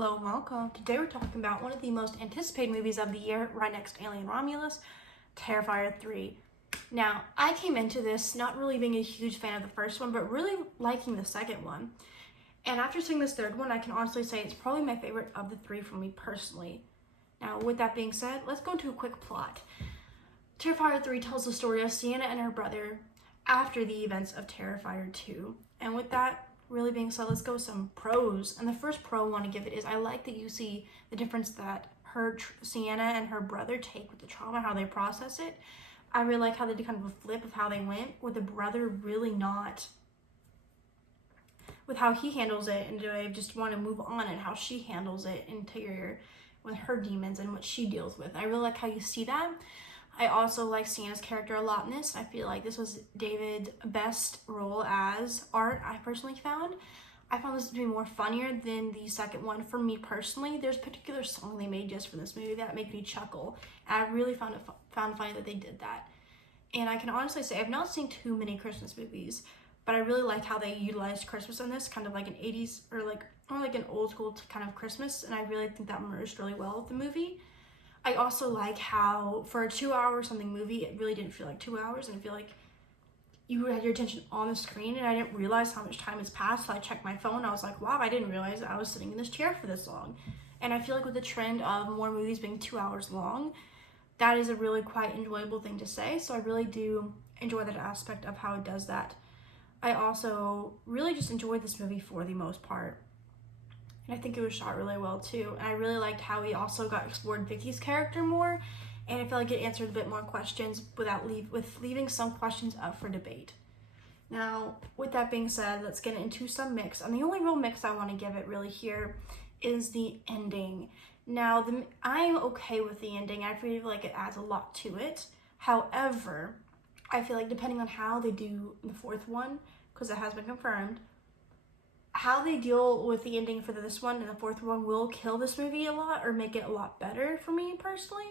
Hello and welcome. Today we're talking about one of the most anticipated movies of the year, right next to Alien Romulus, Terrifier 3. Now, I came into this not really being a huge fan of the first one, but really liking the second one. And after seeing this third one, I can honestly say it's probably my favorite of the three for me personally. Now, with that being said, let's go into a quick plot. Terrifier 3 tells the story of Sienna and her brother after the events of Terrifier 2. And with that really being said, let's go with some pros. And the first pro I want to give it is I like that you see the difference that Sienna and her brother take with the trauma, how they process it. I really like how they did kind of a flip of how they went, with the brother really not, with how he handles it, and I just want to move on and how she handles it interior with her demons and what she deals with. I really like how you see that. I also like Sienna's character a lot in this. I feel like this was David's best role as Art, I personally found. I found this to be more funnier than the second one for me personally. There's a particular song they made just for this movie that made me chuckle, and I really found funny that they did that. And I can honestly say I've not seen too many Christmas movies, but I really like how they utilized Christmas in this, kind of like an 80s or like an old school kind of Christmas, and I really think that merged really well with the movie. I also like how for a 2 hour something movie, it really didn't feel like 2 hours, and I feel like you had your attention on the screen, and I didn't realize how much time has passed. So I checked my phone, I was like, wow, I didn't realize I was sitting in this chair for this long. And I feel like with the trend of more movies being 2 hours long, that is a really quite enjoyable thing to say. So I really do enjoy that aspect of how it does that. I also really just enjoyed this movie for the most part. And I think it was shot really well too. And I really liked how he also got explored Vicky's character more. And I feel like it answered a bit more questions with leaving some questions up for debate. Now, with that being said, let's get into some mix. And the only real mix I want to give it really here is the ending. Now, I'm okay with the ending. I feel like it adds a lot to it. However, I feel like depending on how they do the fourth one, because it has been confirmed, how they deal with the ending for this one and the fourth one will kill this movie a lot or make it a lot better for me personally.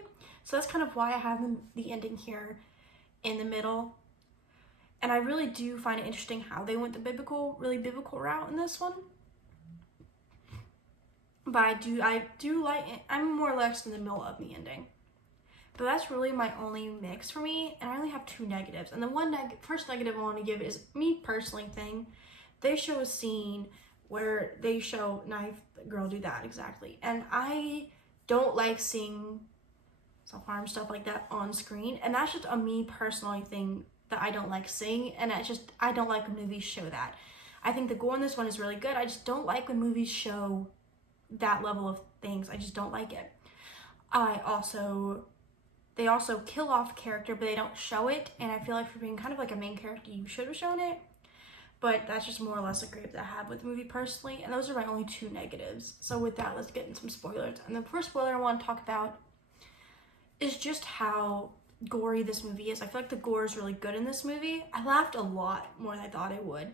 So that's kind of why I have the ending here in the middle. And I really do find it interesting how they went the really biblical route in this one. But I do like it. I'm more or less in the middle of the ending. But that's really my only mix for me, and I only have two negatives. And the first negative I want to give is me personally thing. They show a scene where they show knife girl do that exactly, and I don't like seeing self-harm stuff like that on screen, and that's just a me personally thing that I don't like seeing, and I don't like when movies show that. I think the gore in this one is really good. I just don't like when movies show that level of things. I just don't like it. They also kill off character, but they don't show it, and I feel like for being kind of like a main character, you should have shown it. But that's just more or less a gripe that I have with the movie personally, and those are my only two negatives. So with that, let's get into some spoilers. And the first spoiler I want to talk about is just how gory this movie is. I feel like the gore is really good in this movie. I laughed a lot more than I thought I would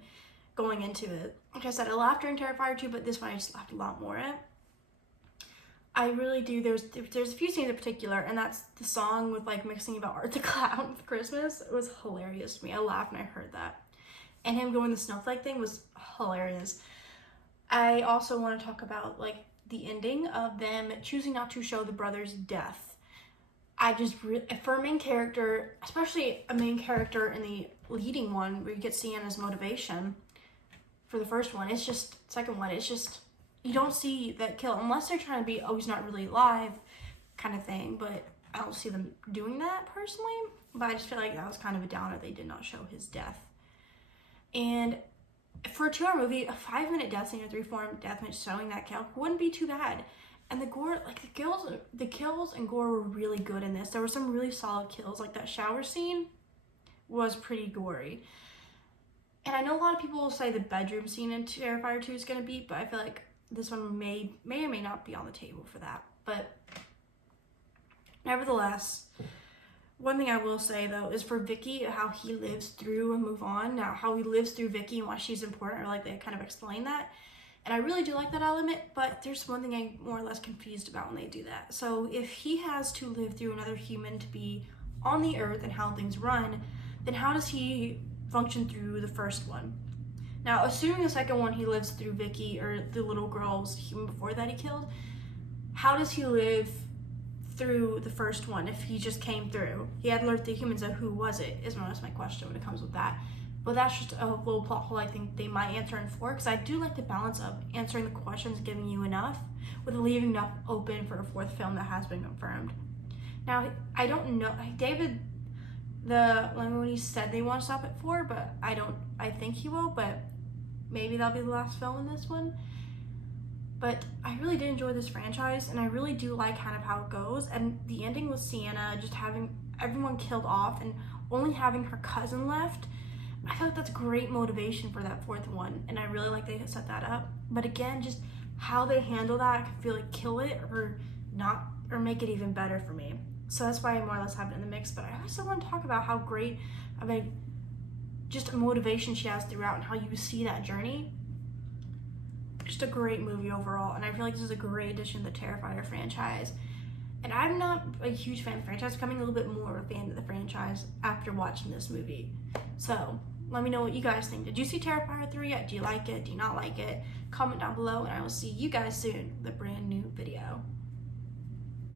going into it. Like I said, I laughed during Terrifier 2, but this one I just laughed a lot more at. I really do. There's a few scenes in particular, and that's the song with like mixing about Art the Clown with Christmas. It was hilarious to me. I laughed when I heard that. And him going the snowflake thing was hilarious. I also want to talk about like the ending of them choosing not to show the brother's death. For a main character, especially a main character in the leading one where you get Sienna's motivation for the first one, second one, it's just, you don't see that kill unless they're trying to be, oh, he's not really alive kind of thing, but I don't see them doing that personally. But I just feel like that was kind of a downer. They did not show his death. And for a 2 hour movie, a 5-minute death scene or 3-form deathmatch showing that kill wouldn't be too bad. And the gore, like the kills and gore were really good in this. There were some really solid kills, like that shower scene was pretty gory. And I know a lot of people will say the bedroom scene in Terrifier 2 is gonna be, but I feel like this one may or may not be on the table for that. But nevertheless, one thing I will say though is for Vicky, how he lives through and move on. Now, how he lives through Vicky and why she's important, or like they kind of explain that. And I really do like that element, but there's one thing I'm more or less confused about when they do that. So if he has to live through another human to be on the earth and how things run, then how does he function through the first one? Now, assuming the second one he lives through Vicky, or the little girl's human before that he killed, how does he live through the first one if he just came through? He had learned the humans, so who was it, is my question when it comes with that. But that's just a little plot hole I think they might answer in 4, because I do like the balance of answering the questions, giving you enough, with leaving enough open for a 4th film that has been confirmed. Now, I don't know, David, when he said they want to stop at 4, but I think he will, but maybe that'll be the last film in this one. But I really did enjoy this franchise, and I really do like kind of how it goes, and the ending with Sienna just having everyone killed off and only having her cousin left, I feel like that's great motivation for that 4th one, and I really like they set that up. But again, just how they handle that, I could feel like kill it or not, or make it even better for me. So that's why I more or less have it in the mix. But I also want to talk about how great of a just a motivation she has throughout, and how you see that journey. Just a great movie overall, and I feel like this is a great addition to the Terrifier franchise. And I'm not a huge fan of the franchise, becoming a little bit more of a fan of the franchise after watching this movie. So let me know what you guys think. Did you see Terrifier 3 yet? Do you like it? Do you not like it? Comment down below, and I will see you guys soon with a brand new video.